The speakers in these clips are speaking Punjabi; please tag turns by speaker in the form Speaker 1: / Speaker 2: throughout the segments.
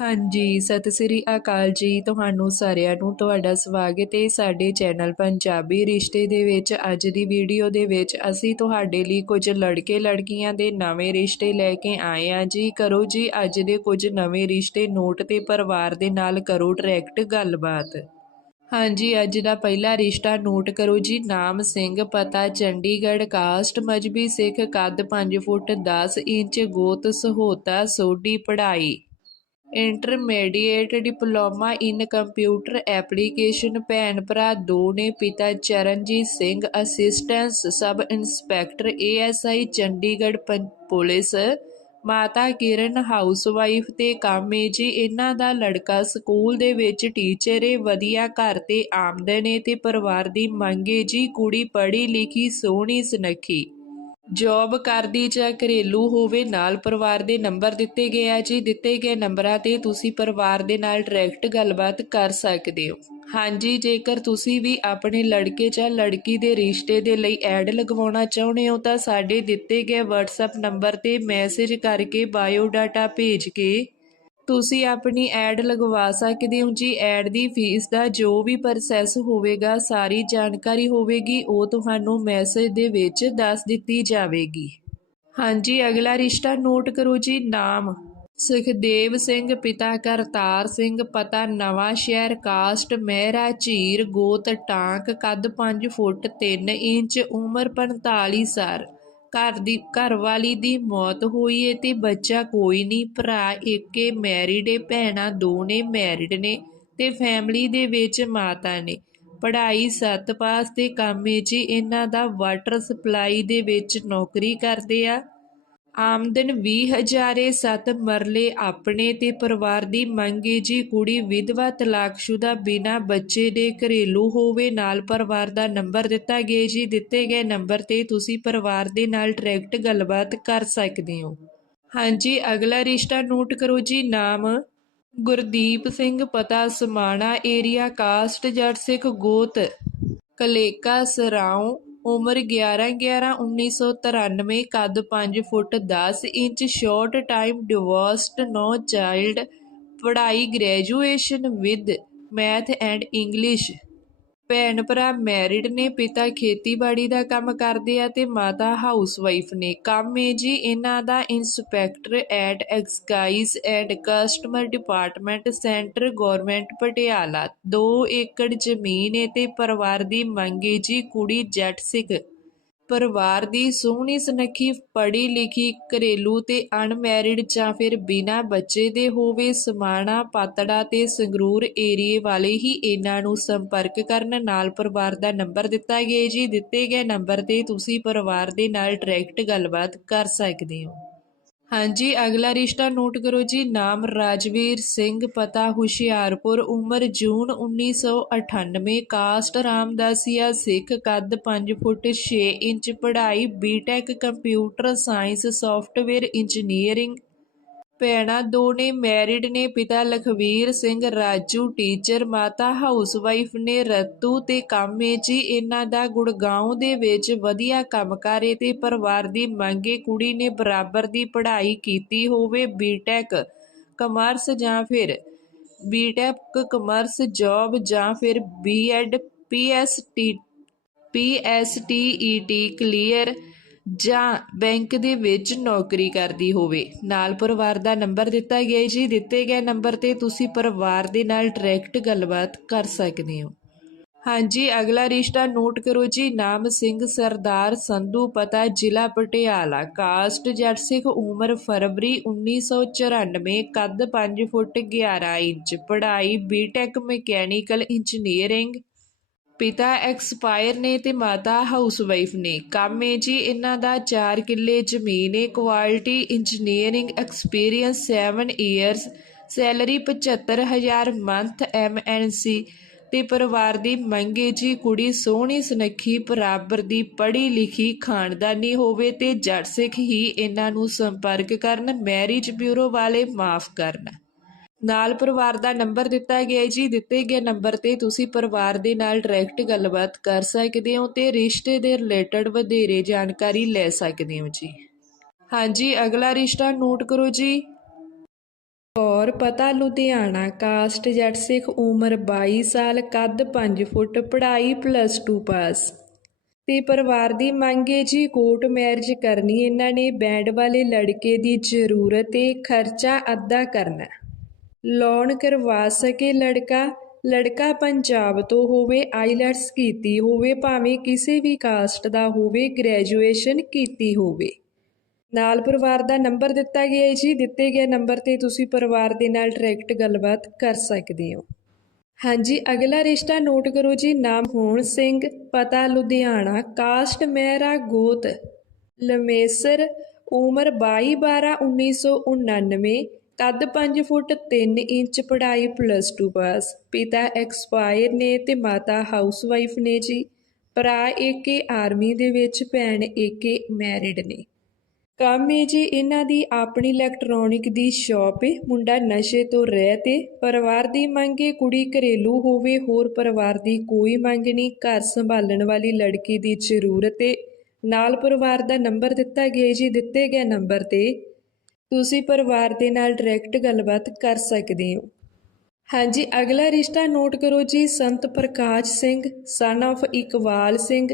Speaker 1: ਹਾਂਜੀ, ਸਤਿ ਸ੍ਰੀ ਅਕਾਲ ਜੀ ਤੁਹਾਨੂੰ ਸਾਰਿਆਂ ਨੂੰ, ਤੁਹਾਡਾ ਸਵਾਗਤ ਹੈ ਸਾਡੇ ਚੈਨਲ ਪੰਜਾਬੀ ਰਿਸ਼ਤੇ ਦੇ ਵਿੱਚ। ਅੱਜ ਦੀ ਵੀਡੀਓ ਦੇ ਵਿੱਚ ਅਸੀਂ ਤੁਹਾਡੇ ਲਈ ਕੁਝ ਲੜਕੇ ਲੜਕੀਆਂ ਦੇ ਨਵੇਂ ਰਿਸ਼ਤੇ ਲੈ ਕੇ ਆਏ ਹਾਂ ਜੀ। ਕਰੋ ਜੀ ਅੱਜ ਦੇ ਕੁਝ ਨਵੇਂ ਰਿਸ਼ਤੇ ਨੋਟ ਤੇ ਪਰਿਵਾਰ ਦੇ ਨਾਲ ਕਰੋ ਡਾਇਰੈਕਟ ਗੱਲਬਾਤ। ਹਾਂਜੀ, ਅੱਜ ਦਾ ਪਹਿਲਾ ਰਿਸ਼ਤਾ ਨੋਟ ਕਰੋ ਜੀ। ਨਾਮ ਸਿੰਘ, ਪਤਾ ਚੰਡੀਗੜ੍ਹ, ਕਾਸਟ, ਮਜਬੀ ਸਿੱਖ, ਕੱਦ 5 ਫੁੱਟ 10 ਇੰਚ, ਗੋਤ ਸਹੋਤਾ, ਸੋਢੀ ਪੜ੍ਹਾਈ। Intermediate diploma in computer application. ਭੈਣ ਭਰਾ ਦੋ ਨੇ ਪਿਤਾ Charanjit Singh, assistance sub inspector, ASI Chandigarh ਪੰ- ਪੁਲਿਸ। ਮਾਤਾ ਕਿਰਨ, ਹਾਊਸਵਾਈਫ ਤੇ ਕੰਮ ਏ ਜੀ। ਇਹਨਾਂ ਦਾ ਲੜਕਾ ਸਕੂਲ ਦੇ ਵਿੱਚ ਟੀਚਰ ਏ, ਵਧੀਆ ਘਰ ਤੇ ਆਮਦਨ ਏ ਤੇ ਪਰਿਵਾਰ ਦੀ ਮੰਗ ਏ ਜੀ। ਕੁੜੀ ਪੜ੍ਹੀ ਲਿਖੀ, ਸੋਹਣੀ, ਸੁਨੱਖੀ। ਜੌਬ ਕਰਦੀ ਜਾਂ ਘਰੇਲੂ ਹੋਵੇ, ਨਾਲ ਪਰਿਵਾਰ ਦੇ ਨੰਬਰ ਦਿੱਤੇ ਗਏ ਆ ਜੀ। ਦਿੱਤੇ ਗਏ ਨੰਬਰਾਂ ਤੇ ਤੁਸੀਂ ਪਰਿਵਾਰ ਦੇ ਨਾਲ ਡਾਇਰੈਕਟ ਗੱਲਬਾਤ ਕਰ ਸਕਦੇ ਹੋ। ਹਾਂਜੀ, ਜੇਕਰ ਤੁਸੀਂ ਵੀ ਆਪਣੇ ਲੜਕੇ ਜਾਂ ਲੜਕੀ ਦੇ ਰਿਸ਼ਤੇ ਦੇ ਲਈ ਐਡ ਲਗਵਾਉਣਾ ਚਾਹੁੰਦੇ ਹੋ, ਤਾਂ ਸਾਡੇ ਦਿੱਤੇ ਗਏ WhatsApp ਨੰਬਰ ਤੇ ਮੈਸੇਜ ਕਰਕੇ ਬਾਇਓ ਡਾਟਾ ਭੇਜ ਕੇ ਤੁਸੀਂ ਆਪਣੀ ਐਡ ਲਗਵਾ ਸਕਦੇ ਹੋ ਜੀ। ਐਡ ਦੀ ਫੀਸ ਦਾ ਜੋ ਵੀ ਪ੍ਰੋਸੈਸ ਹੋਵੇਗਾ, ਸਾਰੀ ਜਾਣਕਾਰੀ ਹੋਵੇਗੀ, ਉਹ ਤੁਹਾਨੂੰ ਮੈਸੇਜ ਦੇ ਵਿੱਚ ਦੱਸ ਦਿੱਤੀ ਜਾਵੇਗੀ। ਹਾਂਜੀ, ਅਗਲਾ ਰਿਸ਼ਤਾ ਨੋਟ ਕਰੋ ਜੀ, ਨਾਮ। ਸੁਖਦੇਵ ਸਿੰਘ, ਪਿਤਾ ਕਰਤਾਰ ਸਿੰਘ, ਪਤਾ ਨਵਾਂ ਸ਼ਹਿਰ, ਕਾਸਟ, ਮਹਿਰਾ, ਝੀਰ, ਗੋਤ, ਟਾਂਕ, ਕੱਦ 5 ਫੁੱਟ 3 ਇੰਚ, ਉਮਰ 45 ਸਾਲ। ਘਰ ਦੀ ਘਰਵਾਲੀ ਦੀ ਮੌਤ ਹੋਈ ਏ ਤੇ ਬੱਚਾ ਕੋਈ ਨਹੀਂ, ਭਰਾ ਇੱਕੇ ਮੈਰਿਡ ਏ, ਭੈਣਾਂ ਦੋ ਨੇ ਮੈਰਿਡ ਨੇ ਤੇ ਫੈਮਿਲੀ ਦੇ ਵਿੱਚ ਮਾਤਾ ਨੇ। ਪੜ੍ਹਾਈ ਸੱਤ ਪਾਸ ਤੇ ਕੰਮ ਏ ਜੀ ਇਹਨਾਂ ਦਾ ਵਾਟਰ ਸਪਲਾਈ ਦੇ ਵਿੱਚ ਨੌਕਰੀ ਕਰਦੇ ਆ। ਆਮਦਨ 20000 ਏ ਸੱਤ ਮਰਲੇ ਆਪਣੇ ਤੇ ਪਰਿਵਾਰ ਦੀ ਮੰਗ ਏ ਜੀ ਕੁੜੀ ਵਿਧਵਾ ਤਲਾਕਸ਼ੁਦਾ ਬਿਨਾ ਬੱਚੇ ਦੇ ਘਰੇਲੂ ਹੋਵੇ ਨਾਲ ਪਰਿਵਾਰ ਦਾ ਨੰਬਰ ਦਿੱਤਾ ਗਿਆ ਜੀ। ਦਿੱਤੇ ਗਏ ਨੰਬਰ ਤੇ ਤੁਸੀਂ ਪਰਿਵਾਰ ਦੇ ਨਾਲ ਡਾਇਰੈਕਟ ਗੱਲਬਾਤ ਕਰ ਸਕਦੇ ਹੋ। ਹਾਂਜੀ, ਅਗਲਾ ਰਿਸ਼ਤਾ ਨੋਟ ਕਰੋ ਜੀ। ਨਾਮ ਗੁਰਦੀਪ ਸਿੰਘ ਪਤਾ ਸਮਾਣਾ ਏਰੀਆ ਕਾਸਟ ਜੱਟ ਸਿੱਖ ਗੋਤ ਕਲੇਕਾ ਸਰਾਉ ਉਮਰ 11 11 1993 ਕੱਦ 5 foot 10 inch short time divorced no child ਪੜ੍ਹਾਈ graduation with math and English ਭੈਣ ਭਰਾ ਮੈਰਿਡ ਨੇ ਪਿਤਾ ਖੇਤੀਬਾੜੀ ਦਾ ਕੰਮ ਕਰਦੇ ਆ ਤੇ ਮਾਤਾ ਹਾਊਸਵਾਈਫ ਨੇ। ਕੰਮ ਏ ਜੀ ਇਹਨਾਂ ਦਾ inspector at excise and customer department centre government Patiala. 2 acre ਜ਼ਮੀਨ ਏ ਤੇ ਪਰਿਵਾਰ ਦੀ ਮੰਗ ਏ ਜੀ ਕੁੜੀ ਜੱਟ ਸਿੱਖ। ਪਰਿਵਾਰ ਦੀ ਸੋਹਣੀ ਸੁਨੱਖੀ ਪੜ੍ਹੀ ਲਿਖੀ ਘਰੇਲੂ ਤੇ ਅਨਮੈਰਿਡ ਜਾਂ ਫਿਰ ਬਿਨਾਂ ਬੱਚੇ ਦੇ ਹੋਵੇ ਸਮਾਣਾ, ਪਾਤੜਾ ਤੇ ਸੰਗਰੂਰ ਏਰੀਏ ਵਾਲੇ ਹੀ ਇਹਨਾਂ ਨੂੰ ਸੰਪਰਕ ਕਰਨ ਨਾਲ ਪਰਿਵਾਰ ਦਾ ਨੰਬਰ ਦਿੱਤਾ ਗਿਆ ਜੀ। ਦਿੱਤੇ ਗਏ ਨੰਬਰ ਤੇ ਤੁਸੀਂ ਪਰਿਵਾਰ ਦੇ ਨਾਲ ਡਾਇਰੈਕਟ ਗੱਲਬਾਤ ਕਰ ਸਕਦੇ ਹੋ। ਹਾਂਜੀ, ਅਗਲਾ ਰਿਸ਼ਤਾ ਨੋਟ ਕਰੋ ਜੀ। ਨਾਮ ਰਾਜਵੀਰ ਸਿੰਘ, ਪਤਾ ਹੁਸ਼ਿਆਰਪੁਰ, ਉਮਰ ਜੂਨ 1998 ਕਾਸਟ ਰਾਮਦਾਸੀਆ ਸਿੱਖ, ਕੱਦ 5 ਫੁੱਟ 6 ਇੰਚ, ਪੜ੍ਹਾਈ B Tech computer science, software engineering ਭੈਣਾਂ ਦੋ ਨੇ ਮੈਰਿਡ ਨੇ, ਪਿਤਾ ਲਖਵੀਰ ਸਿੰਘ, ਰਾਜੂ ਟੀਚਰ ਮਾਤਾ ਹਾਊਸਵਾਈਫ ਨੇ, ਰਤੂ ਤੇ ਕਾਮੇ ਜੀ, ਇਹਨਾਂ ਦਾ ਗੁੜਗਾਉਂ ਦੇ ਵਿੱਚ ਵਧੀਆ ਕੰਮ ਕਰੇ ਤੇ ਪਰਿਵਾਰ ਦੀ ਮੰਗੇ ਕੁੜੀ ਨੇ ਬਰਾਬਰ ਦੀ ਪੜ੍ਹਾਈ ਕੀਤੀ ਹੋਵੇ ਬੀਟੈਕ ਕਮਰਸ ਜਾਂ ਫਿਰ ਬੀਟੈਕ ਕਮਰਸ ਜੌਬ ਜਾਂ ਫਿਰ B Ed PST PSTET clear ਜਾਂ ਬੈਂਕ ਦੇ ਵਿੱਚ ਨੌਕਰੀ ਕਰਦੀ ਹੋਵੇ। ਨਾਲ ਪਰਿਵਾਰ ਦਾ ਨੰਬਰ ਦਿੱਤਾ ਗਿਆ ਜੀ। ਦਿੱਤੇ ਗਏ ਨੰਬਰ ਤੇ ਤੁਸੀਂ ਪਰਿਵਾਰ ਦੇ ਨਾਲ ਡਾਇਰੈਕਟ ਗੱਲਬਾਤ ਕਰ ਸਕਦੇ ਹੋ। ਹਾਂਜੀ, ਅਗਲਾ ਰਿਸ਼ਤਾ ਨੋਟ ਕਰੋ ਜੀ। ਨਾਮ ਸਿੰਘ, ਸਰਦਾਰ ਸੰਧੂ, ਪਤਾ ਜ਼ਿਲ੍ਹਾ ਪਟਿਆਲਾ। ਕਾਸਟ ਜੱਟ ਸਿੱਖ ਉਮਰ ਫਰਵਰੀ 1994 ਕੱਦ 5 ਫੁੱਟ 11 ਇੰਚ, ਪੜ੍ਹਾਈ ਬੀਟੈਕ ਮਕੈਨੀਕਲ ਇੰਜੀਨੀਅਰਿੰਗ ਪਿਤਾ ਐਕਸਪਾਇਰ ਨੇ ਤੇ ਮਾਤਾ ਹਾਊਸਵਾਈਫ ਨੇ। ਕੰਮ ਏ ਜੀ, ਇਹਨਾਂ ਦਾ 4 ਕਿੱਲੇ ਜ਼ਮੀਨ ਏ, quality engineering experience 7 years salary 75000 month MNC ਤੇ ਪਰਿਵਾਰ ਦੀ ਮੰਗੇ ਜੀ ਕੁੜੀ ਸੋਹਣੀ ਸੁਨੱਖੀ ਬਰਾਬਰ ਦੀ ਪੜ੍ਹੀ ਲਿਖੀ ਖਾਨਦਾਨੀ ਹੋਵੇ ਤੇ ਜੱਟ ਸਿੱਖ ਹੀ ਇਹਨਾਂ ਨੂੰ ਸੰਪਰਕ ਕਰਨ, ਮੈਰਿਜ ਬਿਊਰੋ ਵਾਲੇ ਮਾਫ ਕਰਨ। ਨਾਲ ਪਰਿਵਾਰ ਦਾ ਨੰਬਰ ਦਿੱਤਾ ਗਿਆ ਜੀ, ਦਿੱਤੇ ਗਏ ਨੰਬਰ ਤੇ ਤੁਸੀਂ ਪਰਿਵਾਰ ਦੇ ਨਾਲ ਡਾਇਰੈਕਟ ਗੱਲਬਾਤ ਕਰ ਸਕਦੇ ਹੋ ਤੇ ਰਿਸ਼ਤੇ ਦੇ ਰਿਲੇਟਡ ਵਧੇਰੇ ਜਾਣਕਾਰੀ ਲੈ ਸਕਦੇ ਹੋ ਜੀ। ਹਾਂਜੀ, ਅਗਲਾ ਰਿਸ਼ਤਾ ਨੋਟ ਕਰੋ ਜੀ। ਔਰ ਪਤਾ ਲੁਧਿਆਣਾ ਕਾਸਟ ਜੱਟ ਸਿੱਖ ਉਮਰ 22 ਸਾਲ, ਕੱਦ 5 ਫੁੱਟ, ਪੜ੍ਹਾਈ ਪਲੱਸ 2 ਪਾਸ ਤੇ ਪਰਿਵਾਰ ਦੀ ਮੰਗ ਹੈ ਜੀ ਕੋਰਟ ਮੈਰਿਜ ਕਰਨੀ, ਇਹਨਾਂ ਨੇ ਬੈਂਡ ਵਾਲੇ ਲੜਕੇ ਦੀ ਜ਼ਰੂਰਤ ਹੈ ਖਰਚਾ ਅੱਧਾ ਕਰਨਾ। ਲੋਨ ਕਰਵਾ ਸਕੇ ਲੜਕਾ ਲੜਕਾ ਪੰਜਾਬ ਤੋਂ ਹੋਵੇ ਆਈਲੈਟਸ ਕੀਤੀ ਹੋਵੇ, ਭਾਵੇਂ ਕਿਸੇ ਵੀ ਕਾਸਟ ਦਾ ਹੋਵੇ, ਗ੍ਰੈਜੂਏਸ਼ਨ ਕੀਤੀ ਹੋਵੇ। ਨਾਲ ਪਰਿਵਾਰ ਦਾ ਨੰਬਰ ਦਿੱਤਾ ਗਿਆ ਹੈ ਜੀ। ਦਿੱਤੇ ਗਏ ਨੰਬਰ ਤੇ ਤੁਸੀਂ ਪਰਿਵਾਰ ਦੇ ਨਾਲ ਡਾਇਰੈਕਟ ਗੱਲਬਾਤ ਕਰ ਸਕਦੇ ਹੋ। ਹਾਂਜੀ, ਅਗਲਾ ਰਿਸ਼ਤਾ ਨੋਟ ਕਰੋ ਜੀ। ਨਾਮ ਹੋਣ ਸਿੰਘ, ਪਤਾ ਲੁਧਿਆਣਾ, ਕਾਸਟ ਮਹਿਰਾ ਗੋਤ, ਲਮੇਸਰ, ਉਮਰ 22 12 1999 ਕੱਦ 5 ਫੁੱਟ 3 ਇੰਚ ਪੜ੍ਹਾਈ ਪਲੱਸ 2 ਪਾਸ ਪਿਤਾ ਐਕਸਪਾਇਰ ਨੇ ਤੇ ਮਾਤਾ ਹਾਊਸਵਾਈਫ ਨੇ ਜੀ। ਭਰਾ ਏਕੇ ਆਰਮੀ ਦੇ ਵਿੱਚ, ਭੈਣ ਏਕੇ ਮੈਰਿਡ ਨੇ। ਕੰਮ ਹੈ ਜੀ, ਇਹਨਾਂ ਦੀ ਆਪਣੀ ਇਲੈਕਟ੍ਰੋਨਿਕ ਦੀ ਸ਼ਾਪ ਹੈ ਮੁੰਡਾ ਨਸ਼ੇ ਤੋਂ ਰਹਿਤ ਹੈ ਪਰਿਵਾਰ ਦੀ ਮੰਗ ਹੈ ਕੁੜੀ ਘਰੇਲੂ ਹੋਵੇ, ਹੋਰ ਪਰਿਵਾਰ ਦੀ ਕੋਈ ਮੰਗ ਨਹੀਂ। ਘਰ ਸੰਭਾਲਣ ਵਾਲੀ ਲੜਕੀ ਦੀ ਜ਼ਰੂਰਤ ਹੈ ਨਾਲ ਪਰਿਵਾਰ ਦਾ ਨੰਬਰ ਦਿੱਤਾ ਗਿਆ ਜੀ, ਦਿੱਤੇ ਗਏ ਨੰਬਰ ਤੇ ਤੁਸੀਂ ਪਰਿਵਾਰ ਦੇ ਨਾਲ ਡਾਇਰੈਕਟ ਗੱਲਬਾਤ ਕਰ ਸਕਦੇ ਹੋ। ਹਾਂਜੀ, ਅਗਲਾ ਰਿਸ਼ਤਾ ਨੋਟ ਕਰੋ ਜੀ। ਸੰਤ ਪ੍ਰਕਾਸ਼ ਸਿੰਘ ਸਨ of ਇਕਬਾਲ ਸਿੰਘ,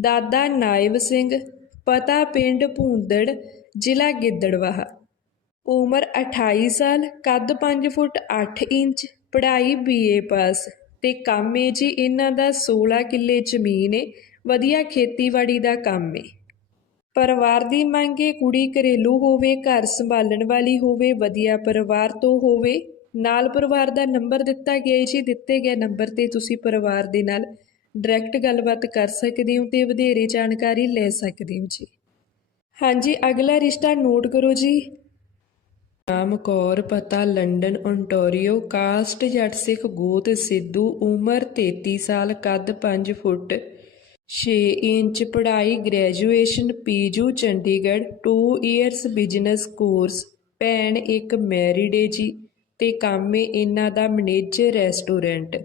Speaker 1: ਦਾਦਾ ਨਾਇਬ ਸਿੰਘ, ਪਤਾ ਪਿੰਡ ਭੂੰਦੜ, ਜ਼ਿਲ੍ਹਾ ਗਿੱਦੜਵਾਹਾ। ਉਮਰ 28 ਸਾਲ, ਕੱਦ 5 ਫੁੱਟ 8 ਇੰਚ, ਪੜ੍ਹਾਈ ਬੀਏ ਪਾਸ ਤੇ ਕੰਮ ਹੈ ਜੀ, ਇਹਨਾਂ ਦਾ 16 ਕਿੱਲੇ ਜ਼ਮੀਨ ਹੈ ਵਧੀਆ ਖੇਤੀਬਾੜੀ ਦਾ ਕੰਮ ਹੈ ਪਰਿਵਾਰ ਦੀ ਮੰਗ ਹੈ ਕੁੜੀ ਘਰੇਲੂ ਹੋਵੇ, ਘਰ ਸੰਭਾਲਣ ਵਾਲੀ ਹੋਵੇ, ਵਧੀਆ ਪਰਿਵਾਰ ਤੋਂ ਹੋਵੇ। ਨਾਲ ਪਰਿਵਾਰ ਦਾ ਨੰਬਰ ਦਿੱਤਾ ਗਿਆ ਹੈ ਜੀ, ਦਿੱਤੇ ਗਏ ਨੰਬਰ ਤੇ ਤੁਸੀਂ ਪਰਿਵਾਰ ਦੇ ਨਾਲ ਡਾਇਰੈਕਟ ਗੱਲਬਾਤ ਕਰ ਸਕਦੇ ਹੋ ਤੇ ਵਧੇਰੇ ਜਾਣਕਾਰੀ ਲੈ ਸਕਦੇ ਹੋ ਜੀ। ਹਾਂਜੀ, ਅਗਲਾ ਰਿਸ਼ਤਾ ਨੋਟ ਕਰੋ ਜੀ। ਨਾਮ ਕੌਰ, ਪਤਾ, ਲੰਡਨ ਓਨਟਾਰੀਓ ਕਾਸਟ, ਜੱਟ ਸਿੱਖ, ਗੋਤ, ਸਿੱਧੂ, ਉਮਰ 33 ਸਾਲ, ਕੱਦ 5 ਫੁੱਟ। 6 ਇੰਚ ਪੜ੍ਹਾਈ ਗ੍ਰੈਜੂਏਸ਼ਨ ਪੀਜੂ ਚੰਡੀਗੜ੍ਹ 2 ਇਅਰਸ ਬਿਜ਼ਨਸ ਕੋਰਸ ਭੈਣ ਇੱਕ ਮੈਰਿਡ ਏ ਜੀ ਤੇ ਕੰਮ ਏ ਇਹਨਾਂ ਦਾ ਮੈਨੇਜਰ ਰੈਸਟੋਰੈਂਟ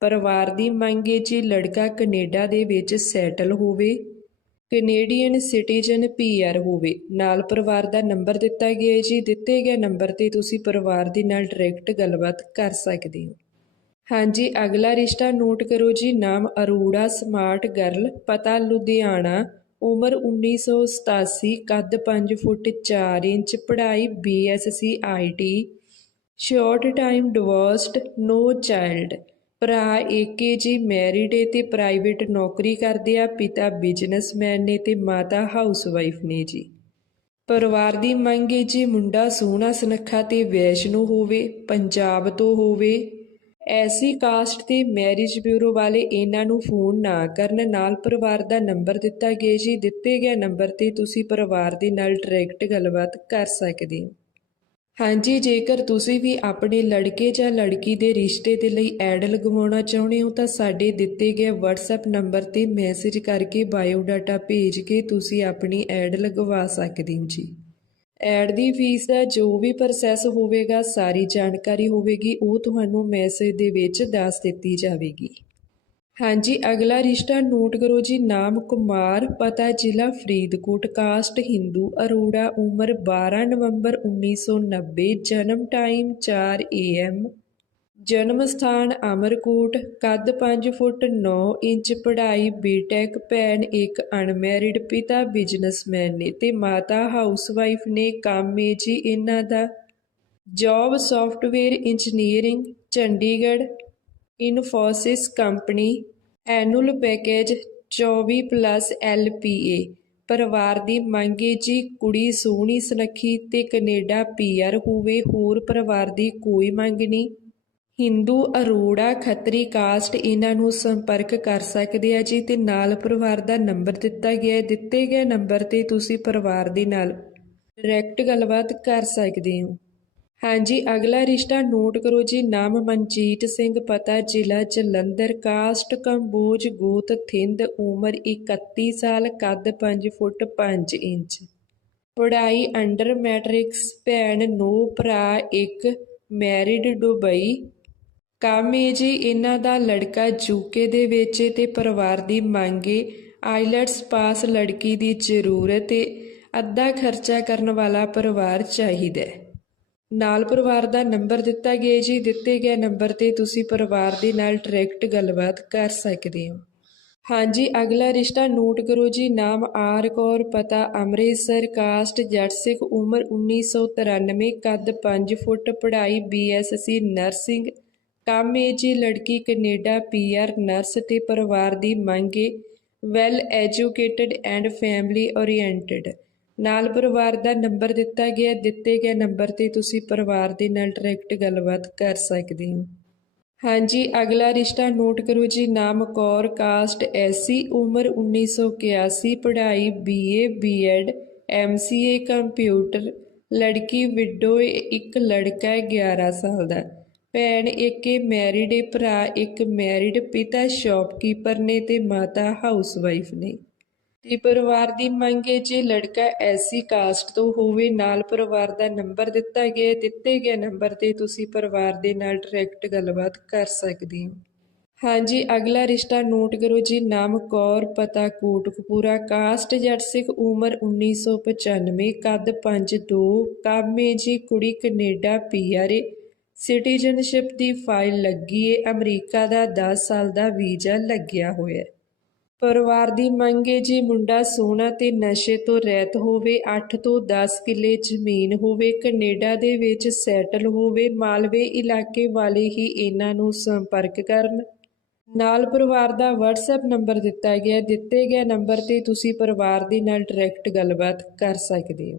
Speaker 1: ਪਰਿਵਾਰ ਦੀ ਮੰਗ ਏ ਜੀ ਲੜਕਾ ਕੈਨੇਡਾ ਦੇ ਵਿੱਚ ਸੈਟਲ ਹੋਵੇ ਕੈਨੇਡੀਅਨ ਸਿਟੀਜ਼ਨ ਪੀਆਰ ਹੋਵੇ। ਨਾਲ ਪਰਿਵਾਰ ਦਾ ਨੰਬਰ ਦਿੱਤਾ ਗਿਆ ਹੈ ਜੀ। ਦਿੱਤੇ ਗਏ ਨੰਬਰ ਤੇ ਤੁਸੀਂ ਪਰਿਵਾਰ ਦੇ ਨਾਲ ਡਾਇਰੈਕਟ ਗੱਲਬਾਤ ਕਰ ਸਕਦੇ ਹੋ। ਹਾਂਜੀ, ਅਗਲਾ ਰਿਸ਼ਤਾ ਨੋਟ ਕਰੋ ਜੀ, ਨਾਮ ਅਰੋੜਾ, ਸਮਾਰਟ ਗਰਲ, ਪਤਾ ਲੁਧਿਆਣਾ, ਉਮਰ 1987 ਕੱਦ 5 ਫੁੱਟ 4 ਇੰਚ, ਪੜ੍ਹਾਈ B Sc IT short time divorced no child ਭਰਾ ਏਕੇ ਜੀ ਮੈਰਿਡ ਏ ਤੇ ਪ੍ਰਾਈਵੇਟ ਨੌਕਰੀ ਕਰਦੇ ਆ, ਪਿਤਾ ਬਿਜ਼ਨਸਮੈਨ ਨੇ ਤੇ ਮਾਤਾ ਹਾਊਸਵਾਈਫ ਨੇ ਜੀ। ਪਰਿਵਾਰ ਦੀ ਮੰਗ ਏ ਜੀ, ਮੁੰਡਾ ਸੋਹਣਾ ਸੁਨੱਖਾ ਤੇ ਵੈਸ਼ਨੂ ਹੋਵੇ, ਪੰਜਾਬ ਤੋਂ ਹੋਵੇ ਐਸੀ ਕਾਸਟ ਤੇ ਮੈਰਿਜ ਬਿਊਰੋ ਵਾਲੇ ਇਹਨਾਂ ਨੂੰ ਫੋਨ ਨਾ ਕਰਨ, ਨਾਲ ਪਰਿਵਾਰ ਦਾ ਨੰਬਰ ਦਿੱਤਾ ਗਿਆ ਜੀ। ਦਿੱਤੇ ਗਏ ਨੰਬਰ ਤੇ ਤੁਸੀਂ ਪਰਿਵਾਰ ਦੇ ਨਾਲ ਡਾਇਰੈਕਟ ਗੱਲਬਾਤ ਕਰ ਸਕਦੇ ਹੋ। ਹਾਂਜੀ, ਜੇਕਰ ਤੁਸੀਂ ਵੀ ਆਪਣੇ ਲੜਕੇ ਜਾਂ ਲੜਕੀ ਦੇ ਰਿਸ਼ਤੇ ਦੇ ਲਈ ਐਡ ਲਗਵਾਉਣਾ ਚਾਹੁੰਦੇ ਹੋ, ਤਾਂ ਸਾਡੇ ਦਿੱਤੇ ਗਏ WhatsApp ਨੰਬਰ ਤੇ ਮੈਸੇਜ ਕਰਕੇ ਬਾਇਓ ਡਾਟਾ ਭੇਜ ਕੇ ਤੁਸੀਂ ਆਪਣੀ ਐਡ ਲਗਵਾ ਸਕਦੇ ਹੋ ਜੀ। ਐਡ ਦੀ ਫੀਸ ਦਾ ਜੋ ਵੀ ਪ੍ਰੋਸੈਸ ਹੋਵੇਗਾ, ਸਾਰੀ ਜਾਣਕਾਰੀ ਹੋਵੇਗੀ, ਉਹ ਤੁਹਾਨੂੰ ਮੈਸੇਜ ਦੇ ਵਿੱਚ ਦੱਸ ਦਿੱਤੀ ਜਾਵੇਗੀ। ਹਾਂਜੀ, ਅਗਲਾ ਰਿਸ਼ਤਾ ਨੋਟ ਕਰੋ ਜੀ, ਨਾਮ ਕੁਮਾਰ, ਪਤਾ ਜ਼ਿਲ੍ਹਾ ਫਰੀਦਕੋਟ ਕਾਸਟ ਹਿੰਦੂ, ਅਰੋੜਾ, ਉਮਰ 12 ਨਵੰਬਰ 1990 ਜਨਮ ਟਾਈਮ 4 ਏਐਮ ਜਨਮ ਸਥਾਨ ਅਮਰਕੋਟ, ਕੱਦ 5 ਫੁੱਟ 9 ਇੰਚ ਪੜ੍ਹਾਈ ਬੀਟੈਕ ਭੈਣ ਇੱਕ ਅਨਮੈਰਿਡ ਪਿਤਾ ਬਿਜ਼ਨਸਮੈਨ ਨੇ ਤੇ ਮਾਤਾ ਹਾਊਸਵਾਈਫ ਨੇ ਕੰਮ ਏ ਜੀ ਇਹਨਾਂ ਦਾ। Job software engineering Chandigarh Infosys company annual package 24 plus LPA ਪਰਿਵਾਰ ਦੀ ਮੰਗ ਏ ਜੀ, ਕੁੜੀ ਸੋਹਣੀ, ਸੁਨੱਖੀ ਤੇ ਕੈਨੇਡਾ ਪੀਆਰ ਹੋਵੇ, ਹੋਰ ਪਰਿਵਾਰ ਦੀ ਕੋਈ ਮੰਗ ਨਹੀਂ। ਹਿੰਦੂ, ਅਰੋੜਾ, ਖੱਤਰੀ ਕਾਸਟ ਇਹਨਾਂ ਨੂੰ ਸੰਪਰਕ ਕਰ ਸਕਦੇ ਆ ਜੀ ਤੇ ਨਾਲ ਪਰਿਵਾਰ ਦਾ ਨੰਬਰ ਦਿੱਤਾ ਗਿਆ ਹੈ। ਦਿੱਤੇ ਗਏ ਨੰਬਰ ਤੇ ਤੁਸੀਂ ਪਰਿਵਾਰ ਦੇ ਨਾਲ ਡਾਇਰੈਕਟ ਗੱਲਬਾਤ ਕਰ ਸਕਦੇ ਹੋ। ਹਾਂਜੀ, ਅਗਲਾ ਰਿਸ਼ਤਾ ਨੋਟ ਕਰੋ ਜੀ। ਨਾਮ ਮਨਜੀਤ ਸਿੰਘ, ਪਤਾ ਜ਼ਿਲ੍ਹਾ ਜਲੰਧਰ, ਕਾਸਟ ਕੰਬੋਜ, ਗੋਤ, ਥਿੰਦ, ਉਮਰ 31 ਸਾਲ, ਕੱਦ 5 ਫੁੱਟ 5 ਇੰਚ। ਪੜ੍ਹਾਈ ਅੰਡਰ ਮੈਟ੍ਰਿਕਸ, ਭੈਣ, ਨੋ ਭਰਾ, ਇੱਕ ਮੈਰਿਡ ਦੁਬਈ। ਕੰਮ ਏ ਜੀ ਇਹਨਾਂ ਦਾ ਲੜਕਾ ਯੂਕੇ ਦੇ ਵਿੱਚ ਏ ਤੇ ਪਰਿਵਾਰ ਦੀ ਮੰਗ ਏ। ਆਈਲੈਟਸ ਪਾਸ ਲੜਕੀ ਦੀ ਜ਼ਰੂਰਤ ਏ। ਅੱਧਾ ਖਰਚਾ ਕਰਨ ਵਾਲਾ ਪਰਿਵਾਰ ਚਾਹੀਦਾ ਹੈ। ਨਾਲ ਪਰਿਵਾਰ ਦਾ ਨੰਬਰ ਦਿੱਤਾ ਗਿਆ ਜੀ। ਦਿੱਤੇ ਗਏ ਨੰਬਰ ਤੇ ਤੁਸੀਂ ਪਰਿਵਾਰ ਦੇ ਨਾਲ ਡਾਇਰੈਕਟ ਗੱਲਬਾਤ ਕਰ ਸਕਦੇ ਹੋ। ਹਾਂਜੀ, ਅਗਲਾ ਰਿਸ਼ਤਾ ਨੋਟ ਕਰੋ ਜੀ। ਨਾਮ ਆਰ ਕੌਰ, ਪਤਾ ਅੰਮ੍ਰਿਤਸਰ, ਕਾਸਟ ਜੱਟ ਸਿੱਖ ਉਮਰ 1993 ਕੱਦ 5 ਫੁੱਟ, ਪੜ੍ਹਾਈ ਬੀਐਸਸੀ ਨਰਸਿੰਗ ਕੰਮ ਏ ਜੀ ਲੜਕੀ ਕੈਨੇਡਾ ਪੀਆਰ ਨਰਸ ਤੇ ਪਰਿਵਾਰ ਦੀ ਮੰਗ ਏ। Well educated and family oriented. ਨਾਲ ਪਰਿਵਾਰ ਦਾ ਨੰਬਰ ਦਿੱਤਾ ਗਿਆ। ਦਿੱਤੇ ਗਏ ਨੰਬਰ ਤੇ ਤੁਸੀਂ ਪਰਿਵਾਰ ਦੇ ਨਾਲ ਡਾਇਰੈਕਟ ਗੱਲਬਾਤ ਕਰ ਸਕਦੇ ਹੋ। ਹਾਂਜੀ, ਅਗਲਾ ਰਿਸ਼ਤਾ ਨੋਟ ਕਰੋ ਜੀ। ਨਾਮ ਕੌਰ, ਕਾਸਟ ਐਸੀ ਉਮਰ 1981 ਪੜ੍ਹਾਈ BA B Ed MCA computer. ਲੜਕੀ, ਵਿਡੋ ਇੱਕ ਲੜਕਾ ਹੈ 11 ਸਾਲ ਦਾ। ਭੈਣ ਇੱਕ ਮੈਰਿਡ ਏ, ਭਰਾ ਇੱਕ ਮੈਰਿਡ ਪਿਤਾ ਸ਼ਾਪਕੀਪਰ ਨੇ ਤੇ ਮਾਤਾ ਹਾਊਸਵਾਈਫ ਨੇ। ਤੇ ਪਰਿਵਾਰ ਦੀ ਮੰਗ ਹੈ ਜੇ ਲੜਕਾ ਐਸੀ ਕਾਸਟ ਤੋਂ ਹੋਵੇ, ਨਾਲ ਪਰਿਵਾਰ ਦਾ ਨੰਬਰ ਦਿੱਤਾ ਗਿਆ ਦਿੱਤੇ ਗਏ ਨੰਬਰ ਤੇ ਤੁਸੀਂ ਪਰਿਵਾਰ ਦੇ ਨਾਲ ਡਾਇਰੈਕਟ ਗੱਲਬਾਤ ਕਰ ਸਕਦੇ ਹੋ। ਹਾਂਜੀ, ਅਗਲਾ ਰਿਸ਼ਤਾ ਨੋਟ ਕਰੋ ਜੀ, ਨਾਮ ਕੌਰ, ਪਤਾ ਕੋਟਕਪੂਰਾ ਕਾਸਟ ਜੱਟ ਸਿੱਖ, ਉਮਰ 1995 ਕੱਦ 5'2 ਕੰਮ ਏ ਜੀ, ਕੁੜੀ ਕੈਨੇਡਾ ਪੀਆਰ ਏ। ਸਿਟੀਜ਼ਨਸ਼ਿਪ ਦੀ ਫਾਈਲ ਲੱਗੀ ਏ, ਅਮਰੀਕਾ ਦਾ 10 ਸਾਲ ਦਾ ਵੀਜ਼ਾ ਲੱਗਿਆ ਹੋਇਆ ਪਰਿਵਾਰ ਦੀ ਮੰਗ ਏ, ਜੀ ਮੁੰਡਾ ਸੋਹਣਾ ਤੇ ਨਸ਼ੇ ਤੋਂ ਰਹਿਤ ਹੋਵੇ 8 ਤੋਂ 10 ਕਿੱਲੇ ਜ਼ਮੀਨ ਹੋਵੇ, ਕੈਨੇਡਾ ਦੇ ਵਿੱਚ ਸੈਟਲ ਹੋਵੇ, ਮਾਲਵੇ ਇਲਾਕੇ ਵਾਲੇ ਹੀ ਇਹਨਾਂ ਨੂੰ ਸੰਪਰਕ ਕਰਨ। ਨਾਲ ਪਰਿਵਾਰ ਦਾ WhatsApp ਨੰਬਰ ਦਿੱਤਾ ਗਿਆ, ਦਿੱਤੇ ਗਏ ਨੰਬਰ ਤੇ ਤੁਸੀਂ ਪਰਿਵਾਰ ਦੇ ਨਾਲ ਡਾਇਰੈਕਟ ਗੱਲਬਾਤ ਕਰ ਸਕਦੇ ਹੋ।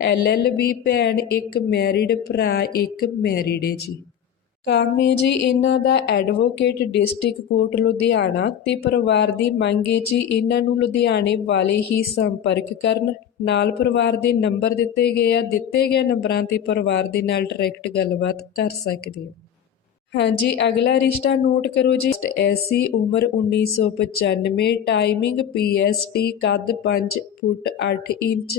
Speaker 1: ਐਲਐਲਬੀ ਭੈਣ ਇੱਕ ਮੈਰਿਡ ਭਰਾ, ਇੱਕ ਮੈਰਿਡ ਹੈ ਜੀ। ਕੰਮ ਹੈ ਜੀ, ਇਹਨਾਂ ਦਾ ਐਡਵੋਕੇਟ ਡਿਸਟ੍ਰਿਕਟ ਕੋਰਟ ਲੁਧਿਆਣਾ ਤੇ ਪਰਿਵਾਰ ਦੀ ਮੰਗ ਹੈ ਜੀ ਇਹਨਾਂ ਨੂੰ ਲੁਧਿਆਣੇ ਵਾਲੇ ਹੀ ਸੰਪਰਕ ਕਰਨ। ਨਾਲ ਪਰਿਵਾਰ ਦੇ ਨੰਬਰ ਦਿੱਤੇ ਗਏ ਆ, ਦਿੱਤੇ ਗਏ ਨੰਬਰਾਂ ਤੇ ਪਰਿਵਾਰ ਦੇ ਨਾਲ ਡਾਇਰੈਕਟ ਗੱਲਬਾਤ ਕਰ ਸਕਦੇ ਹੋ ਹਾਂਜੀ, ਅਗਲਾ ਰਿਸ਼ਤਾ ਨੋਟ ਕਰੋ ਜੀ। ਐਸੀ ਉਮਰ 1995 ਟਾਈਮਿੰਗ ਪੀਐਸਟੀ ਕੱਦ 5 ਫੁੱਟ 8 ਇੰਚ।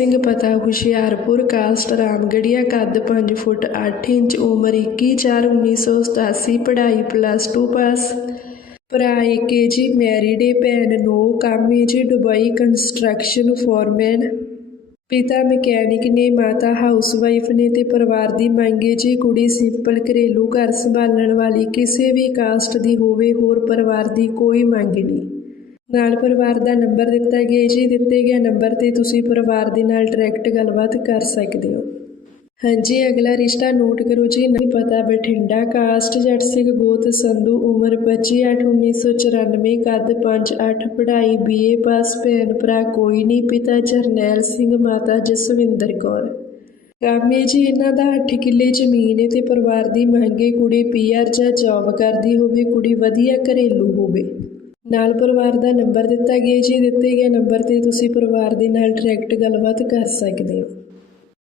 Speaker 1: ਸਿੰਘ ਪਤਾ ਹੁਸ਼ਿਆਰਪੁਰ ਕਾਸਟ ਰਾਮਗੜੀਆ ਕੱਦ 5 ਫੁੱਟ 8 ਇੰਚ ਉਮਰ 21 4 1987 ਪੜ੍ਹਾਈ ਪਲੱਸ 2 ਪਾਸ ਭਰਾ ਏਕੇ ਜੀ ਮੈਰਿਡ ਏ, ਭੈਣ ਨੋ ਕੰਮ ਏ ਜੀ ਦੁਬਈ ਕੰਸਟਰਕਸ਼ਨ ਫੋਰਮੈਨ ਪਿਤਾ ਮਕੈਨਿਕ ਨੇ, ਮਾਤਾ ਹਾਊਸਵਾਈਫ ਨੇ ਤੇ ਪਰਿਵਾਰ ਦੀ ਮੰਗ ਏ ਜੀ, ਕੁੜੀ ਸਿੰਪਲ ਘਰੇਲੂ ਘਰ ਸੰਭਾਲਣ ਵਾਲੀ, ਕਿਸੇ ਵੀ ਕਾਸਟ ਦੀ ਹੋਵੇ, ਹੋਰ ਪਰਿਵਾਰ ਦੀ ਕੋਈ ਮੰਗ ਨਹੀਂ। ਨਾਲ ਪਰਿਵਾਰ ਦਾ ਨੰਬਰ ਦਿੱਤਾ ਗਿਆ ਜੀ ਦਿੱਤੇ ਗਿਆ ਨੰਬਰ ਤੇ ਤੁਸੀਂ ਪਰਿਵਾਰ ਦੇ ਨਾਲ ਡਾਇਰੈਕਟ ਗੱਲਬਾਤ ਕਰ ਸਕਦੇ ਹੋ। ਹਾਂਜੀ, ਅਗਲਾ ਰਿਸ਼ਤਾ ਨੋਟ ਕਰੋ ਜੀ ਨਹੀਂ ਪਤਾ ਬਠਿੰਡਾ ਕਾਸਟ ਜੱਟ ਸਿੰਘ ਗੋਤ ਸੰਧੂ ਉਮਰ 25/8/1994 ਕੱਦ 5/8 ਪੜ੍ਹਾਈ ਬੀਏ ਪਾਸ ਭੈਣ ਭਰਾ ਕੋਈ ਨਹੀਂ, ਪਿਤਾ ਜਰਨੈਲ ਸਿੰਘ, ਮਾਤਾ ਜਸਵਿੰਦਰ ਕੌਰ। ਕਾਮੇ ਜੀ, ਇਹਨਾਂ ਦਾ 8 ਕਿੱਲੇ ਜ਼ਮੀਨ ਹੈ ਤੇ ਪਰਿਵਾਰ ਦੀ ਮੰਗੇ ਕੁੜੀ ਪੀਆਰ ਜਾਂ ਜੌਬ ਕਰਦੀ ਹੋਵੇ, ਕੁੜੀ ਵਧੀਆ ਘਰੇਲੂ ਹੋਵੇ। ਨਾਲ ਪਰਿਵਾਰ ਦਾ ਨੰਬਰ ਦਿੱਤਾ ਗਿਆ ਜੀ। ਦਿੱਤੇ ਗਏ ਨੰਬਰ ਤੇ ਤੁਸੀਂ ਪਰਿਵਾਰ ਦੇ ਨਾਲ ਡਾਇਰੈਕਟ ਗੱਲਬਾਤ ਕਰ ਸਕਦੇ ਹੋ।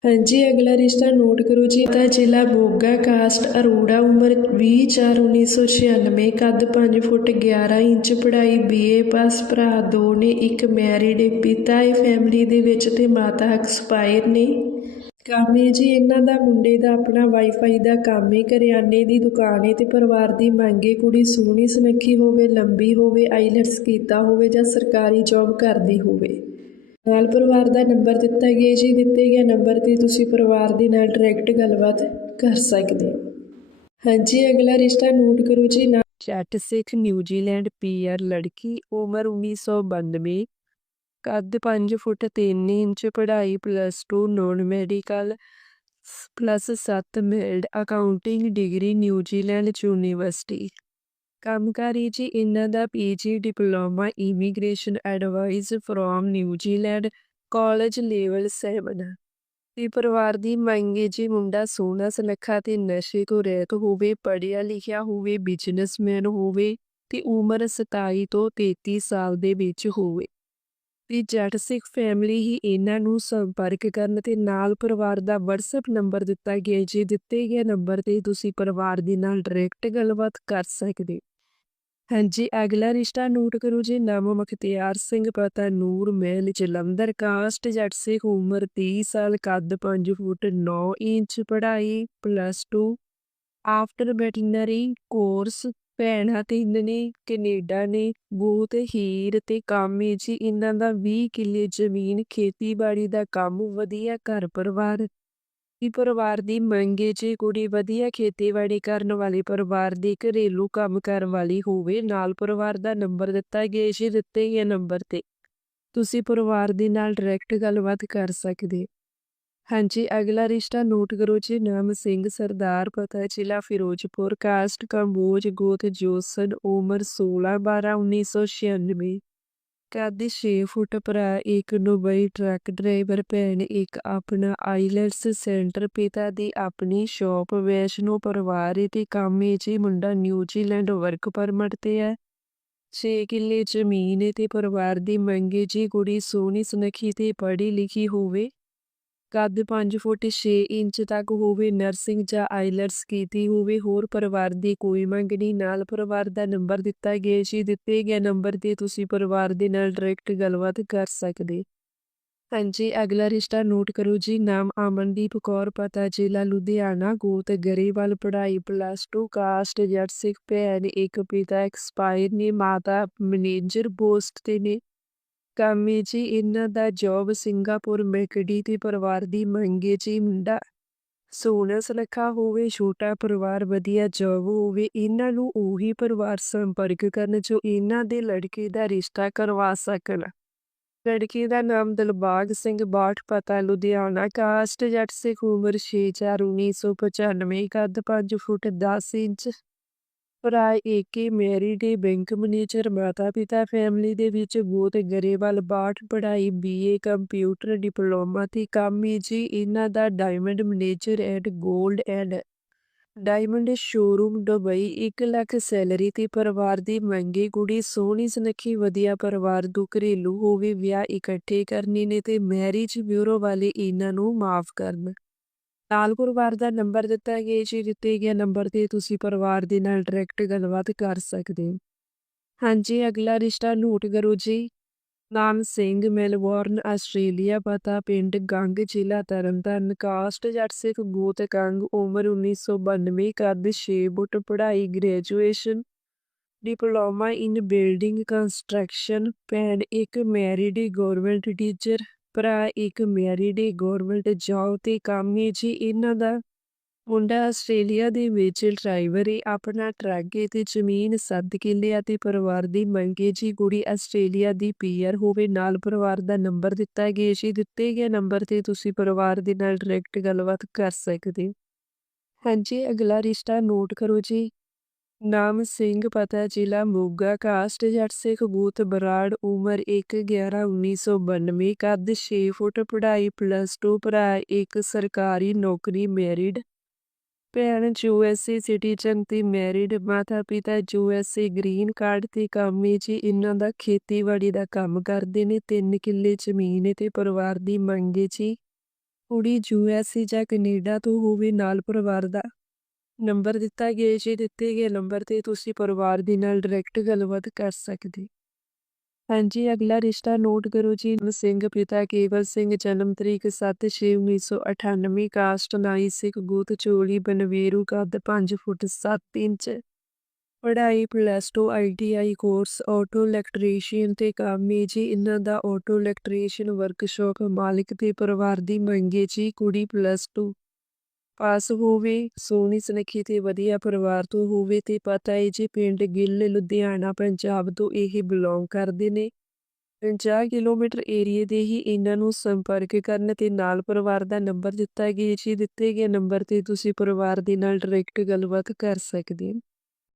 Speaker 1: ਹਾਂਜੀ, ਅਗਲਾ ਰਿਸ਼ਤਾ ਨੋਟ ਕਰੋ ਜੀ। ਤਾਂ ਜ਼ਿਲ੍ਹਾ ਮੋਗਾ ਕਾਸਟ, ਅਰੋੜਾ, ਉਮਰ 20/4/1996 ਕੱਦ 5 ਫੁੱਟ 11 ਇੰਚ, ਪੜ੍ਹਾਈ ਬੀਏ ਪਾਸ ਭਰਾ ਦੋ ਨੇ, ਇੱਕ ਮੈਰਿਡ ਹੈ ਪਿਤਾ ਹੈ ਫੈਮਿਲੀ ਦੇ ਵਿੱਚ ਤੇ ਮਾਤਾ ਐਕਸਪਾਇਰ ਨੇ। ਕੰਮ ਏ ਜੀ, ਇਹਨਾਂ ਦਾ ਮੁੰਡੇ ਦਾ ਆਪਣਾ ਵਾਈਫਾਈ ਦਾ ਕੰਮ ਏ, ਕਰਿਆਨੇ ਦੀ ਦੁਕਾਨ ਏ ਤੇ ਪਰਿਵਾਰ ਦੀ ਮੰਗ ਏ, ਕੁੜੀ ਸੋਹਣੀ ਸੁਨੱਖੀ ਹੋਵੇ, ਲੰਬੀ ਹੋਵੇ, ਆਈਲੈਟਸ ਕੀਤਾ ਹੋਵੇ ਜਾਂ ਸਰਕਾਰੀ ਜੌਬ ਕਰਦੀ ਹੋਵੇ। ਨਾਲ ਪਰਿਵਾਰ ਦਾ ਨੰਬਰ ਦਿੱਤਾ ਗਿਆ ਜੀ, ਦਿੱਤੇ ਗਿਆ ਨੰਬਰ ਤੇ ਤੁਸੀਂ ਪਰਿਵਾਰ ਦੇ ਨਾਲ ਡਾਇਰੈਕਟ ਗੱਲਬਾਤ ਕਰ ਸਕਦੇ ਹੋ। ਹਾਂਜੀ, ਅਗਲਾ ਰਿਸ਼ਤਾ ਨੋਟ ਕਰੋ ਜੀ
Speaker 2: ਜੱਟ ਸਿੱਖ ਨਿਊਜ਼ੀਲੈਂਡ ਪੀਆਰ ਲੜਕੀ, ਉਮਰ 1992 ਕੱਦ 5 ਫੁੱਟ 3 ਇੰਚ ਪੜ੍ਹਾਈ plus 2 non medical plus 7 milled accounting degree New Zealand university ਕੰਮਕਾਰੀ ਜੀ, ਇਹਨਾਂ ਦਾ PG diploma immigration advice from New Zealand college level 7 ਤੇ ਪਰਿਵਾਰ ਦੀ ਮੰਗੇ ਜੀ, ਮੁੰਡਾ ਸੋਹਣਾ, ਸੁਨੱਖਾ ਤੇ ਨਸ਼ੇ ਤੋਂ ਰਹਿਤ ਹੋਵੇ, ਪੜ੍ਹਿਆ ਲਿਖਿਆ ਹੋਵੇ ਬਿਜ਼ਨਸਮੈਨ ਹੋਵੇ ਤੇ ਉਮਰ 27 ਤੋਂ 33 ਸਾਲ ਦੇ ਵਿੱਚ ਹੋਵੇ। ਤੇ ਜੱਟ ਸਿੱਖ ਫੈਮਿਲੀ ਹੀ ਇਹਨਾਂ ਨੂੰ ਸੰਪਰਕ ਕਰਨ ਤੇ ਨਾਲ ਪਰਿਵਾਰ ਦਾ WhatsApp ਨੰਬਰ ਦਿੱਤਾ ਗਿਆ, ਜੀ ਦਿੱਤੇ ਗਏ ਨੰਬਰ ਤੇ ਤੁਸੀਂ ਪਰਿਵਾਰ ਦੇ ਨਾਲ ਡਾਇਰੈਕਟ ਗੱਲਬਾਤ ਕਰ ਸਕਦੇ। ਹਾਂਜੀ, ਅਗਲਾ ਰਿਸ਼ਤਾ ਨੋਟ ਕਰੋ ਜੀ, ਨਾਮ ਮਖਤਿਆਰ ਸਿੰਘ, ਪਤਾ ਨੂਰ ਮਹਿਲ, ਜਲੰਧਰ ਕਾਸਟ ਜੱਟ ਸਿੱਖ, ਉਮਰ 30 ਸਾਲ, ਕੱਦ 5 ਫੁੱਟ 9 ਇੰਚ, ਪੜ੍ਹਾਈ ਪਲੱਸ 2 ਆਫਟਰ ਵੈਟਰਨਰੀ ਕੋਰਸ ਭੈਣਾਂ ਤਿੰਨ ਨੇ, ਕੈਨੇਡਾ ਨੇ ਬਹੁਤ ਹੀਰ ਤੇ ਕਾਮੇ ਜੀ, ਇਹਨਾਂ ਦਾ 20 ਕਿੱਲੇ ਜ਼ਮੀਨ ਖੇਤੀਬਾੜੀ ਦਾ ਕੰਮ, ਵਧੀਆ ਘਰ ਪਰਿਵਾਰ। ഈ ਪਰਿਵਾਰ ਦੀ ਮੰਗੇ ਜੇ ਕੁੜੀ ਵਧੀਆ ਖੇਤੀਬਾੜੀ ਕਰਨ ਵਾਲੇ ਪਰਿਵਾਰ ਦੀ ਘਰੇਲੂ ਕੰਮ ਕਰਨ ਵਾਲੀ ਹੋਵੇ, ਨਾਲ ਪਰਿਵਾਰ ਦਾ ਨੰਬਰ ਦਿੱਤਾ ਗਿਆ ਜੀ, ਦਿੱਤੇ ਗਏ ਨੰਬਰ ਤੇ। ਤੁਸੀਂ ਪਰਿਵਾਰ ਦੇ ਨਾਲ ਡਾਇਰੈਕਟ ਗੱਲਬਾਤ ਕਰ ਸਕਦੇ ਹਾਂਜੀ, ਅਗਲਾ ਰਿਸ਼ਤਾ ਨੋਟ ਕਰੋ ਜੀ, ਨਾਮ ਸਿੰਘ, ਸਰਦਾਰ, ਪਤਾ, ਜ਼ਿਲ੍ਹਾ ਫਿਰੋਜ਼ਪੁਰ, ਕਾਸਟ ਕੰਬੋਜ ਗੋਤ, ਜੋਸਨ, ਉਮਰ 16 12 1996 ਕੱਦ 6 ਫੁੱਟ ਭਰਾ, ਇੱਕ ਦੁਬਈ ਟਰੱਕ ਡਰਾਈਵਰ, ਭੈਣ, ਇੱਕ ਆਪਣਾ ਆਈਲੈਟਸ ਸੈਂਟਰ, ਪਿਤਾ ਦੀ ਆਪਣੀ ਸ਼ਾਪ, ਵੈਸ਼ਨੋ ਪਰਿਵਾਰ, ਤੇ ਕਾਮੇ ਜੀ ਮੁੰਡਾ ਨਿਊਜ਼ੀਲੈਂਡ ਵਰਕ ਪਰਮਿਟ ਤੇ ਹੈ। 6 ਕਿੱਲੇ ਜ਼ਮੀਨ, ਤੇ ਪਰਿਵਾਰ ਦੀ ਮੰਗੇ ਜੀ, ਕੁੜੀ ਸੋਹਣੀ, ਸੁਨੱਖੀ ਤੇ ਪੜ੍ਹੀ ਲਿਖੀ ਹੋਵੇ। ਕੱਦ 5 ਫੁੱਟ 6 ਇੰਚ ਤੱਕ ਹੋਵੇ, ਨਰਸਿੰਗ ਜਾਂ ਆਈਲੈਟਸ ਕੀਤੀ ਹੋਵੇ, ਹੋਰ ਪਰਿਵਾਰ ਦੀ ਕੋਈ ਮੰਗ ਨਾਲ ਪਰਿਵਾਰ ਦਾ ਨੰਬਰ ਦਿੱਤਾ ਗਿਆ ਜੀ ਦਿੱਤੇ ਗਏ ਨੰਬਰ ਤੇ ਤੁਸੀਂ ਪਰਿਵਾਰ ਦੇ ਨਾਲ ਡਾਇਰੈਕਟ ਗੱਲਬਾਤ ਕਰ ਸਕਦੇ। ਹਾਂਜੀ, ਅਗਲਾ ਰਿਸ਼ਤਾ ਨੋਟ ਕਰੋ ਜੀ। ਨਾਮ ਅਮਨਦੀਪ ਕੌਰ, ਪਤਾ ਜ਼ਿਲ੍ਹਾ ਲੁਧਿਆਣਾ, ਗੋਤ ਗਰੇਵਾਲ, ਪੜ੍ਹਾਈ ਪਲੱਸ 2 ਕਾਸਟ ਜੱਟ ਭੈਣ, ਇੱਕ ਪਿਤਾ ਐਕਸਪਾਇਰ ਨੇ, ਮਾਤਾ ਮੈਨੇਜਰ ਪੋਸਟ ਤੇ ਨੇ। ਕਾਮੇ ਜੀ, ਇਹਨਾਂ ਦਾ ਜੌਬ ਸਿੰਗਾਪੁਰ ਮੈਕਡੀ ਤੇ ਪਰਿਵਾਰ ਦੀ ਮੰਗੇ ਜੀ, ਮੁੰਡਾ ਸੋਹਣਾ ਸੁਨੱਖਾ ਹੋਵੇ, ਛੋਟਾ ਪਰਿਵਾਰ ਵਧੀਆ ਜੌਬ ਹੋਵੇ, ਇਹਨਾਂ ਨੂੰ ਉਹੀ ਪਰਿਵਾਰ ਸੰਪਰਕ ਕਰਨ ਜੋ ਇਹਨਾਂ ਦੇ ਲੜਕੇ ਦਾ ਰਿਸ਼ਤਾ ਕਰਵਾ ਸਕਣ। ਲੜਕੀ ਦਾ ਨਾਮ ਦਿਲਬਾਗ ਸਿੰਘ ਬਾਠ, ਪਤਾ ਲੁਧਿਆਣਾ, ਕਾਸਟ ਜੱਟ ਸਿੱਖ ਉਮਰ 6/4/1995 ਕੱਦ 5 ਫੁੱਟ 10 ਇੰਚ ਭਰਾ ਏਕੇ ਮੈਰਿਡ ਏ ਬੈਂਕ ਮੈਨੇਜਰ ਮਾਤਾ ਪਿਤਾ ਫੈਮਿਲੀ ਦੇ ਵਿੱਚ ਬਹੁਤ ਗਰੇਵਾਲ ਬਾਠ ਪੜ੍ਹਾਈ ਬੀਏ ਕੰਪਿਊਟਰ ਡਿਪਲੋਮਾ ਤੇ ਕਾਮੀ ਜੀ। ਇਹਨਾਂ ਦਾ ਡਾਇਮੰਡ ਮੈਨੇਜਰ ਐਂਡ 골ਡ and diamond showroom Dubai 1 lakh salary ਤੇ ਪਰਿਵਾਰ ਦੀ ਮੰਗੇ ਕੁੜੀ, ਸੋਹਣੀ ਸੁਨੱਖੀ, ਵਧੀਆ ਪਰਿਵਾਰ ਤੋਂ ਘਰੇਲੂ ਹੋਵੇ ਵਿਆਹ ਇਕੱਠੇ ਕਰਨੇ ਨੇ ਤੇ ਮੈਰਿਜ ਬਿਊਰੋ ਵਾਲੇ ਇਹਨਾਂ ਨੂੰ ਮਾਫ ਕਰਨ। ਨਾਲ ਪਰਿਵਾਰ ਦਾ ਨੰਬਰ ਦਿੱਤਾ ਗਿਆ ਜੀ ਦਿੱਤੇ ਗਿਆ ਨੰਬਰ ਤੇ ਤੁਸੀਂ ਪਰਿਵਾਰ ਦੇ ਨਾਲ ਡਾਇਰੈਕਟ ਗੱਲਬਾਤ ਕਰ ਸਕਦੇ ਹੋ। ਹਾਂਜੀ, ਅਗਲਾ ਰਿਸ਼ਤਾ ਨੋਟ ਕਰੋ ਜੀ। ਨਾਮ ਸਿੰਘ, ਮੈਲਬੌਰਨ, ਆਸਟ੍ਰੇਲੀਆ, ਪਤਾ ਪਿੰਡ ਗੰਗ, ਜ਼ਿਲ੍ਹਾ ਤਰਨਤਾਰਨ, ਕਾਸਟ ਜੱਟ ਸਿੱਖ ਗੋਤ ਕੰਗ, ਉਮਰ 1992 ਕੱਦ 6 ਬੁੱਟ ਪੜ੍ਹਾਈ graduation diploma in building construction ਭੈਣ ਇੱਕ ਮੈਰਿਡ ਗਵਰਨਮੈਂਟ ਟੀਚਰ ਭਰਾ, ਇੱਕ ਮੈਰਿਡ ਗਵਰਨਮੈਂਟ ਜੌਬ ਤੇ ਕੰਮ ਹੈ ਜੀ, ਇਹਨਾਂ ਦਾ ਮੁੰਡਾ ਆਸਟ੍ਰੇਲੀਆ ਦੇ ਵਿੱਚ ਡਰਾਈਵਰ ਏ, ਆਪਣਾ ਟਰੱਕ ਏ ਤੇ ਜ਼ਮੀਨ ਸੱਤ ਕਿੱਲੇ ਅਤੇ ਪਰਿਵਾਰ ਦੀ ਮੰਗੇ ਜੀ, ਕੁੜੀ ਆਸਟ੍ਰੇਲੀਆ ਦੀ ਪੀਆਰ ਹੋਵੇ, ਨਾਲ ਪਰਿਵਾਰ ਦਾ ਨੰਬਰ ਦਿੱਤਾ ਗਿਆ ਜੀ, ਦਿੱਤੇ ਗਏ ਨੰਬਰ ਤੇ ਤੁਸੀਂ ਪਰਿਵਾਰ ਦੇ ਨਾਲ ਡਾਇਰੈਕਟ ਗੱਲਬਾਤ ਕਰ ਸਕਦੇ ਹੋ। ਹਾਂਜੀ, ਅਗਲਾ ਰਿਸ਼ਤਾ ਨੋਟ ਕਰੋ ਜੀ। ਨਾਮ ਸਿੰਘ ਪਤਾ ਜ਼ਿਲ੍ਹਾ ਮੋਗਾ, ਕਾਸਟ ਜੱਟ ਸਿੱਖ ਬੂਥ, ਬਰਾੜ, ਉਮਰ 1 11 1992 ਕੱਦ 6 ਫੁੱਟ, ਪੜ੍ਹਾਈ ਪਲੱਸ 2 ਭਰਾ ਇੱਕ, ਸਰਕਾਰੀ ਨੌਕਰੀ ਮੈਰਿਡ ਭੈਣ ਯੂਐਸਏ ਸਿਟੀਜ਼ਨ ਤੇ ਮੈਰਿਡ ਮਾਤਾ ਪਿਤਾ ਯੂਐਸਏ ਗ੍ਰੀਨ ਕਾਰਡ ਤੇ ਕਾਮੇ ਹੈ ਜੀ, ਇਹਨਾਂ ਦਾ ਖੇਤੀਬਾੜੀ ਦਾ ਕੰਮ ਕਰਦੇ ਨੇ, ਤਿੰਨ ਕਿੱਲੇ ਜ਼ਮੀਨ ਹੈ ਤੇ ਪਰਿਵਾਰ ਦੀ ਮੰਗ ਹੈ ਜੀ, ਕੁੜੀ ਯੂਐਸਏ ਜਾਂ ਕੈਨੇਡਾ ਤੋਂ ਹੋਵੇ, ਨਾਲ ਪਰਿਵਾਰ ਦਾ ਨੰਬਰ ਦਿੱਤਾ ਗਿਆ, ਜੀ ਦਿੱਤੇ ਗਏ ਨੰਬਰ ਤੇ ਤੁਸੀਂ ਪਰਿਵਾਰ ਦੇ ਨਾਲ ਡਾਇਰੈਕਟ ਗੱਲਬਾਤ ਕਰ ਸਕਦੇ। ਹਾਂਜੀ, ਅਗਲਾ ਰਿਸ਼ਤਾ ਨੋਟ ਕਰੋ ਜੀ। ਸਿੰਘ, ਪਿਤਾ ਕੇਵਲ ਸਿੰਘ, ਜਨਮ ਤਰੀਕ 7/6/1998 ਕਾਸਟ ਨਾਈ ਸਿੱਖ, ਗੋਤ ਚੋਲੀ, ਬਨਵੇਰੂ, ਕੱਦ 5 ਫੁੱਟ 7 ਇੰਚ। ਪੜ੍ਹਾਈ plus 2 ITI course auto electrician ਤੇ ਕੰਮ ਹੈ ਜੀ। ਇਹਨਾਂ ਦਾ ਆਟੋ ਇਲੈਕਟ੍ਰੀਸ਼ੀਅਨ ਵਰਕਸ਼ਾਪ ਮਾਲਕ ਤੇ ਪਰਿਵਾਰ ਦੀ ਮੰਗੇ ਜੀ। ਕੁੜੀ ਪਲੱਸ 2 ਪਾਸ ਹੋਵੇ, ਸੋਹਣੀ ਸੁਨੱਖੀ ਤੇ ਵਧੀਆ ਪਰਿਵਾਰ ਤੋਂ ਹੋਵੇ ਤੇ ਪਤਾ ਹੈ ਜੀ ਪਿੰਡ ਗਿੱਲ, ਲੁਧਿਆਣਾ, ਪੰਜਾਬ ਤੋਂ ਇਹ ਬਿਲੋਂਗ ਕਰਦੇ ਨੇ। 50 ਕਿਲੋਮੀਟਰ ਏਰੀਏ ਦੇ ਹੀ ਇਹਨਾਂ ਨੂੰ ਸੰਪਰਕ ਕਰਨ ਤੇ ਨਾਲ ਪਰਿਵਾਰ ਦਾ ਨੰਬਰ ਦਿੱਤਾ ਗਿਆ, ਜੀ ਦਿੱਤੇ ਗਏ ਨੰਬਰ ਤੇ ਤੁਸੀਂ ਪਰਿਵਾਰ ਦੇ ਨਾਲ ਡਾਇਰੈਕਟ ਗੱਲਬਾਤ ਕਰ ਸਕਦੇ ਹੋ।